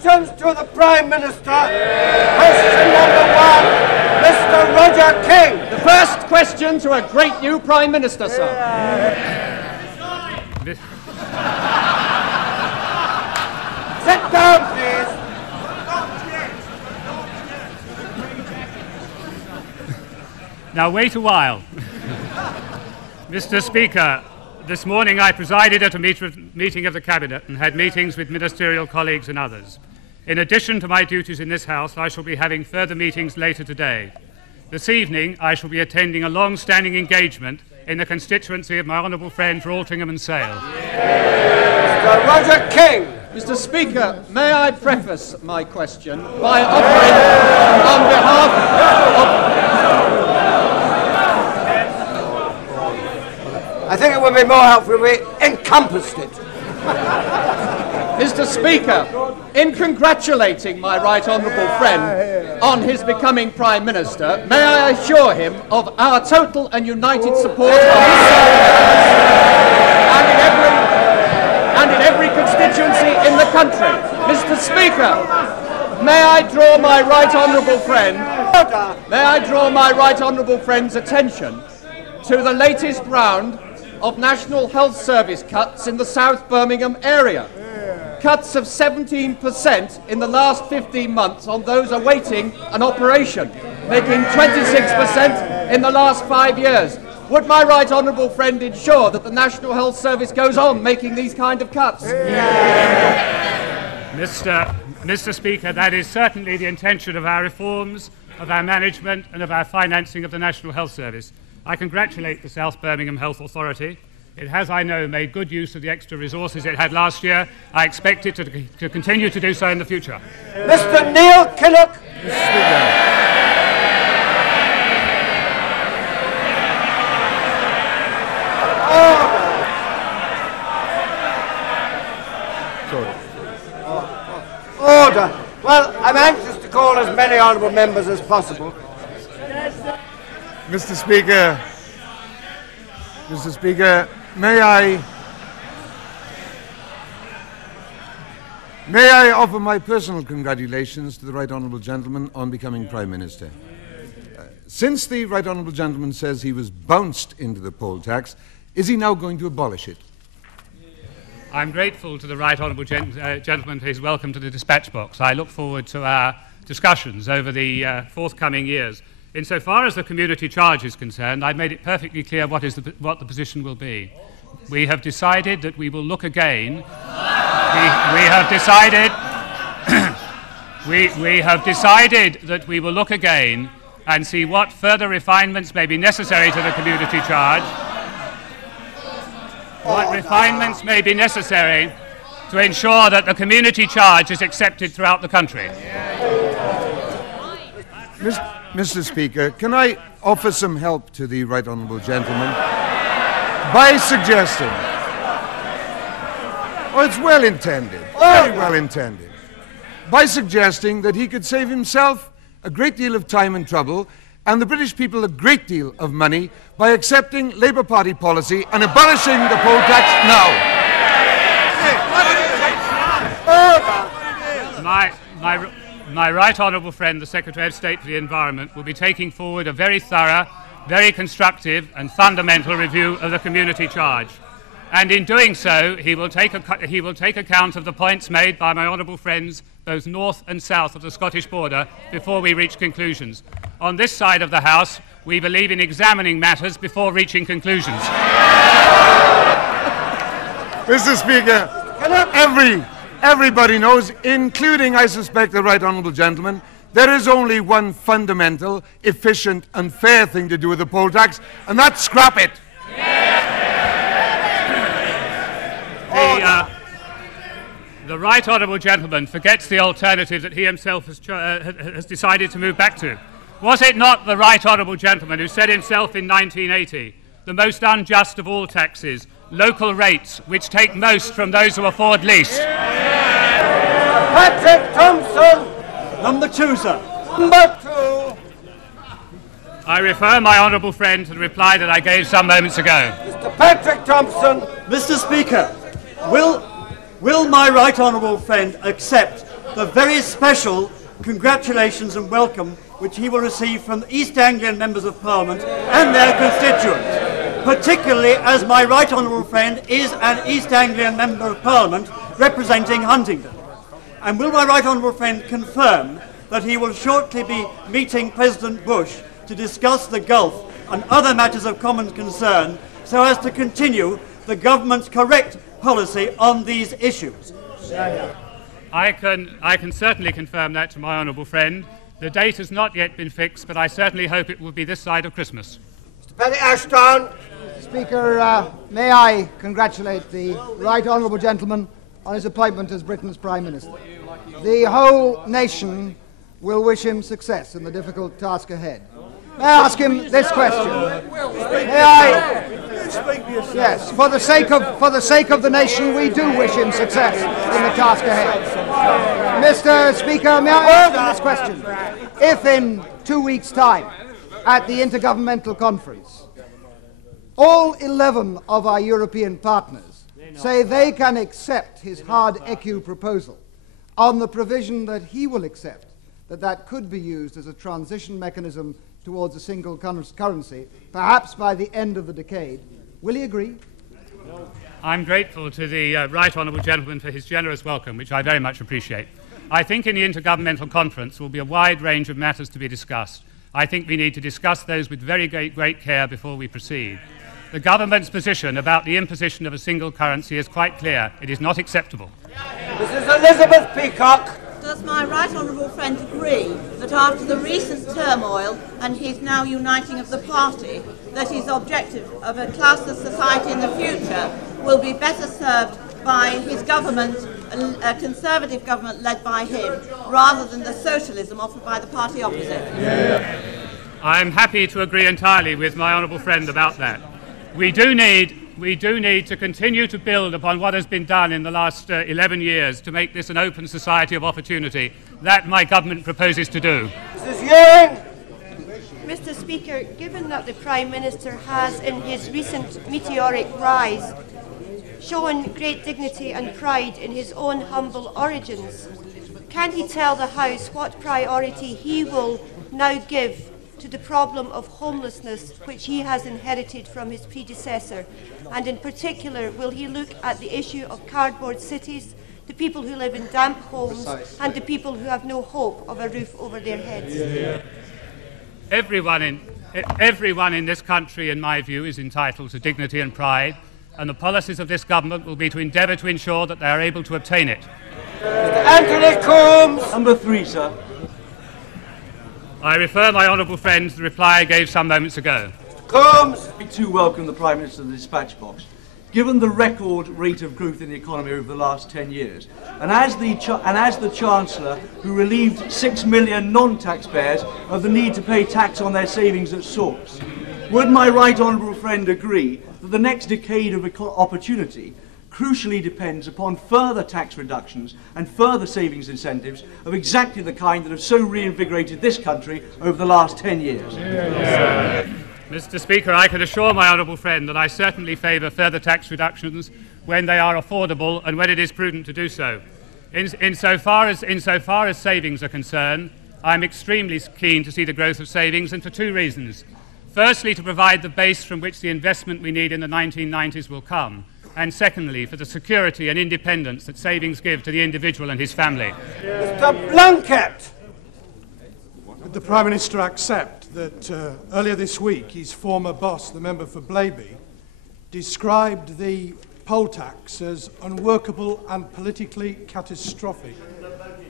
Questions to the Prime Minister. Question number 1, Mr. Roger King. The first question to a great new Prime Minister, sir. Sit down, please. Now wait a while. Mr. Speaker, this morning I presided at a meeting of the Cabinet and had meetings with ministerial colleagues and others. In addition to my duties in this House, I shall be having further meetings later today. This evening, I shall be attending a long-standing engagement in the constituency of my honourable friend for Altrincham and Sale. Mr. Roger King. Mr. Speaker, may I preface my question by offering on behalf I think it would be more helpful if we encompassed it. Mr. Speaker, in congratulating my right honourable friend on his becoming Prime Minister, may I assure him of our total and united support of his and in every constituency in the country. Mr. Speaker, may I draw my right honourable friend's attention to the latest round of National Health Service cuts in the South Birmingham area. Cuts of 17% in the last 15 months on those awaiting an operation, making 26% in the last 5 years. Would my right honourable friend ensure that the National Health Service goes on making these kind of cuts? Mr. Speaker, that is certainly the intention of our reforms, of our management and of our financing of the National Health Service. I congratulate the South Birmingham Health Authority. It has, I know, made good use of the extra resources it had last year. I expect it to continue to do so in the future. Mr. Neil Kinnock. Order. Well, I'm anxious to call as many honourable members as possible. Mr. Speaker, may I offer my personal congratulations to the Right Honourable Gentleman on becoming Prime Minister. Since the Right Honourable Gentleman says he was bounced into the poll tax, is he now going to abolish it? I'm grateful to the Right Honourable Gentleman for his welcome to the dispatch box. I look forward to our discussions over the forthcoming years. Insofar as the community charge is concerned, I've made it perfectly clear what the position will be. We have decided that we will look again. We have decided that we will look again and see what further refinements may be necessary to the community charge. What refinements may be necessary to ensure that the community charge is accepted throughout the country. Mr. Speaker, can I offer some help to the Right Honourable Gentleman by suggesting, it's well intended, very well intended, by suggesting that he could save himself a great deal of time and trouble and the British people a great deal of money by accepting Labour Party policy and abolishing the poll tax now. My right honourable friend, the Secretary of State for the Environment, will be taking forward a very thorough, very constructive and fundamental review of the community charge. And in doing so, he will take account of the points made by my honourable friends, both north and south of the Scottish border, before we reach conclusions. On this side of the House, we believe in examining matters before reaching conclusions. Mr. Speaker, everybody knows, including, I suspect, the Right Honourable Gentleman, there is only one fundamental, efficient and fair thing to do with the poll tax, and that's scrap it. The Right Honourable Gentleman forgets the alternative that he himself has decided to move back to. Was it not the Right Honourable Gentleman who said himself in 1980, the most unjust of all taxes, local rates, which take most from those who afford least? Patrick Thompson. Number 2, sir. Number 2. I refer my honourable friend to the reply that I gave some moments ago. Mr. Patrick Thompson. Mr. Speaker, will my right honourable friend accept the very special congratulations and welcome which he will receive from East Anglian members of Parliament and their constituents, particularly as my right honourable friend is an East Anglian member of Parliament representing Huntingdon. And will my right honourable friend confirm that he will shortly be meeting President Bush to discuss the Gulf and other matters of common concern so as to continue the government's correct policy on these issues? I can certainly confirm that to my honourable friend. The date has not yet been fixed, but I certainly hope it will be this side of Christmas. Mr. Penny Ashton. Mr. Speaker, may I congratulate the right honourable gentleman on his appointment as Britain's Prime Minister. The whole nation will wish him success in the difficult task ahead. May I ask him this question? May I? Yes, for the sake of the nation, we do wish him success in the task ahead. Mr. Speaker, may I ask him this question? If in 2 weeks' time, at the Intergovernmental Conference, all 11 of our European partners say they can accept his hard ECU proposal on the provision that he will accept that could be used as a transition mechanism towards a single currency, perhaps by the end of the decade, will he agree? I'm grateful to the right honourable gentleman for his generous welcome, which I very much appreciate. I think in the Intergovernmental Conference there will be a wide range of matters to be discussed. I think we need to discuss those with very great care before we proceed. The government's position about the imposition of a single currency is quite clear. It is not acceptable. Mrs. Elizabeth Peacock. Does my right honourable friend agree that after the recent turmoil and his now uniting of the party, that his objective of a classless society in the future will be better served by his government, a Conservative government led by him, rather than the socialism offered by the party opposite? I'm happy to agree entirely with my honourable friend about that. We do need to continue to build upon what has been done in the last 11 years to make this an open society of opportunity. That my government proposes to do. Mrs. Ewing. Mr. Speaker, given that the Prime Minister has, in his recent meteoric rise, shown great dignity and pride in his own humble origins, can he tell the House what priority he will now give to the problem of homelessness which he has inherited from his predecessor? And in particular, will he look at the issue of cardboard cities, the people who live in damp homes, and the people who have no hope of a roof over their heads? Everyone in this country, in my view, is entitled to dignity and pride, and the policies of this government will be to endeavour to ensure that they are able to obtain it. Mr. Anthony Coombs. Number 3, sir. I refer my honourable friend to the reply I gave some moments ago. Coombs. We too welcome the Prime Minister to the dispatch box. Given the record rate of growth in the economy over the last 10 years, and as the Chancellor, who relieved 6 million non-taxpayers of the need to pay tax on their savings at source, would my right honourable friend agree that the next decade of opportunity crucially depends upon further tax reductions and further savings incentives of exactly the kind that have so reinvigorated this country over the last 10 years? Mr. Speaker, I can assure my honourable friend that I certainly favour further tax reductions when they are affordable and when it is prudent to do so. Insofar as savings are concerned, I'm extremely keen to see the growth of savings, and for 2 reasons. Firstly, to provide the base from which the investment we need in the 1990s will come, and secondly, for the security and independence that savings give to the individual and his family. Mr. Blunkett. Would the Prime Minister accept that earlier this week his former boss, the member for Blaby, described the poll tax as unworkable and politically catastrophic,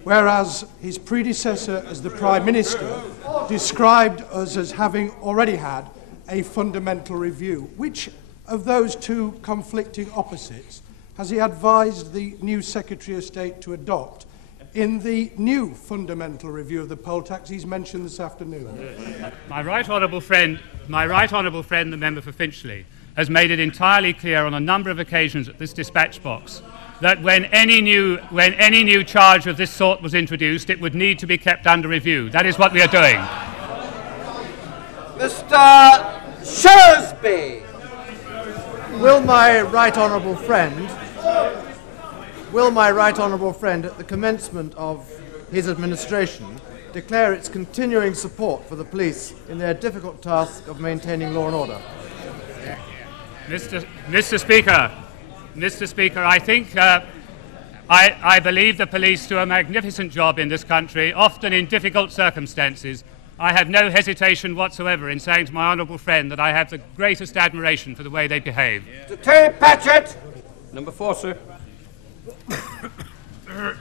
whereas his predecessor as the Prime Minister described us as having already had a fundamental review? Which of those 2 conflicting opposites has he advised the new Secretary of State to adopt in the new fundamental review of the poll tax he's mentioned this afternoon? My right honourable friend, the member for Finchley, has made it entirely clear on a number of occasions at this dispatch box that when any new charge of this sort was introduced, it would need to be kept under review. That is what we are doing. Mr. Shrewsbury. Will my right honourable friend, at the commencement of his administration declare its continuing support for the police in their difficult task of maintaining law and order. Mr. Speaker, I think I believe the police do a magnificent job in this country, often in difficult circumstances. I have no hesitation whatsoever in saying to my honourable friend that I have the greatest admiration for the way they behave. Mr. Terry Patchett. Number 4, sir.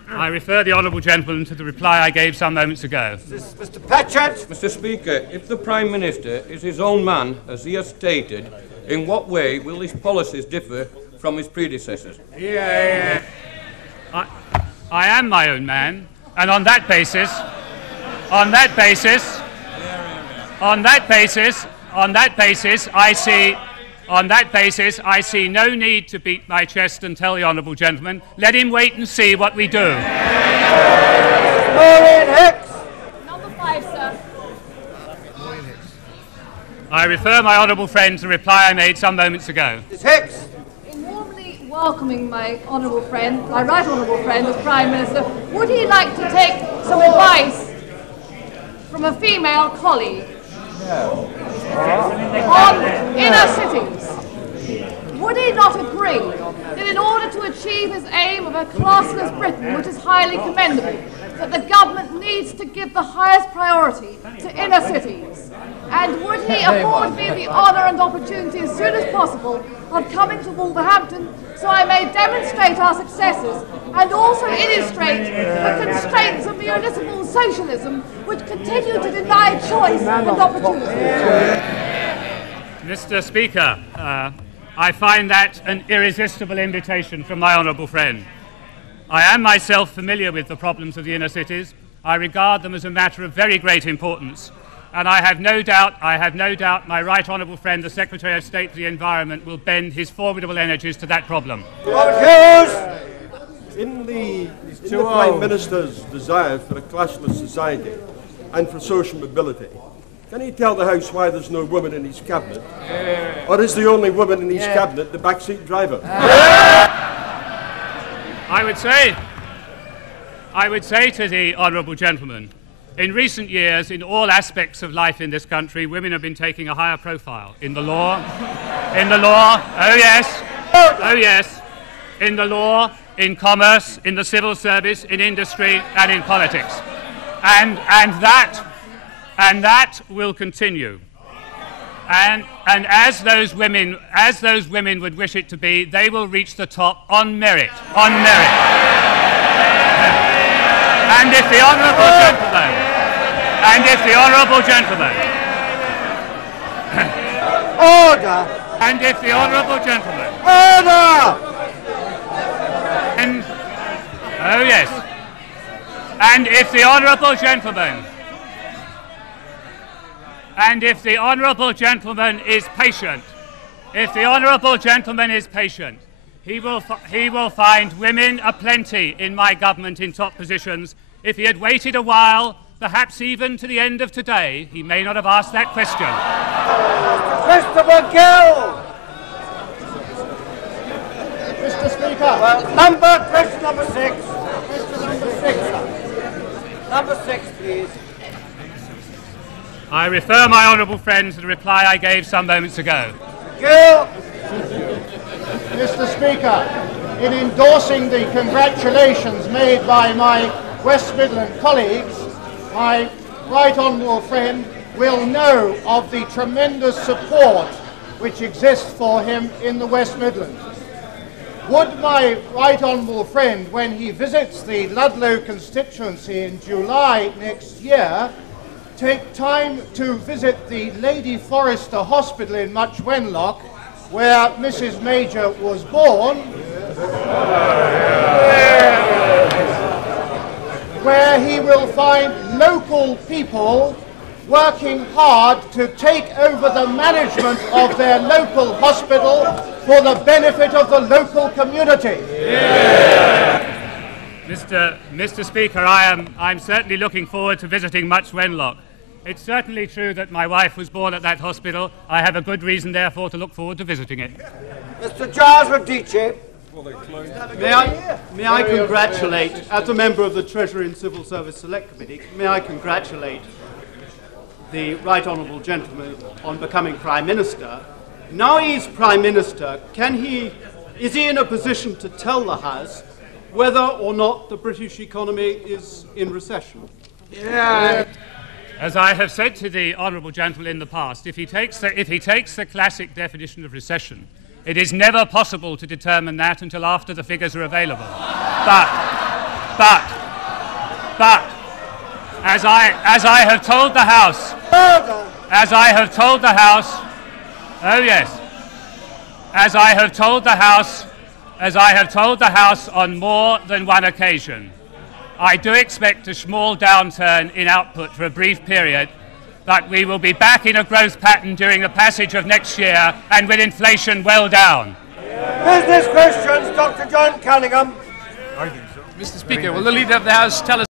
I refer the honourable gentleman to the reply I gave some moments ago. Mr. Patchett. Mr. Speaker, if the Prime Minister is his own man, as he has stated, in what way will his policies differ from his predecessors? I am my own man, and on that basis, I see no need to beat my chest and tell the honourable gentleman, let him wait and see what we do. Maureen Hicks. Number 5, sir. I refer my honourable friend to the reply I made some moments ago. Ms. Hicks. In warmly welcoming my honourable friend, my right honourable friend as Prime Minister, would he like to take some advice from a female colleague on inner cities? Would he not agree that in order to achieve his aim of a classless Britain, which is highly commendable, that the government needs to give the highest priority to inner cities? And would he afford me the honour and opportunity as soon as possible of coming to Wolverhampton so I may demonstrate our successes and also illustrate the constraints of municipal socialism which continue to deny choice and opportunity? Mr. Speaker, I find that an irresistible invitation from my honourable friend. I am myself familiar with the problems of the inner cities. I regard them as a matter of very great importance, and I have no doubt my right honourable friend, the Secretary of State for the Environment, will bend his formidable energies to that problem. In the Prime Minister's desire for a classless society and for social mobility, can he tell the House why there's no woman in his cabinet? Or is the only woman in his cabinet the backseat driver? I would say to the honourable gentleman, in recent years, in all aspects of life in this country, women have been taking a higher profile. In the law, oh yes, in the law, in commerce, in the civil service, in industry, and in politics. And that will continue. And as those women would wish it to be, they will reach the top on merit. And if the honourable gentleman, Order! And if the honourable gentleman, Order! And, oh yes, and if the honourable gentleman is patient, he will find women aplenty in my government in top positions. If he had waited a while, perhaps even to the end of today, he may not have asked that question. Christopher Gill! Mr. Speaker. Question number 6. Number 6, please. I refer my honourable friend to the reply I gave some moments ago. Gill! Mr. Speaker, in endorsing the congratulations made by my West Midland colleagues, my right honourable friend will know of the tremendous support which exists for him in the West Midlands. Would my right honourable friend, when he visits the Ludlow constituency in July next year, take time to visit the Lady Forrester Hospital in Much Wenlock, where Mrs. Major was born, where he will find local people working hard to take over the management of their local hospital for the benefit of the local community. Mr. Speaker, I'm certainly looking forward to visiting Much Wenlock. It's certainly true that my wife was born at that hospital. I have a good reason, therefore, to look forward to visiting it. Mr. Giles Radici. May I congratulate, as a member of the Treasury and Civil Service Select Committee, may I congratulate the Right Honourable Gentleman on becoming Prime Minister. Now he's Prime Minister, is he in a position to tell the House whether or not the British economy is in recession? Yeah. As I have said to the Honourable Gentleman in the past, if he takes the classic definition of recession, it is never possible to determine that until after the figures are available. But, as I have told the House, oh yes, as I have told the House on more than one occasion, I do expect a small downturn in output for a brief period, but we will be back in a growth pattern during the passage of next year and with inflation well down. Business questions, Dr. John Cunningham. Mr. Speaker, will the Leader of the House tell us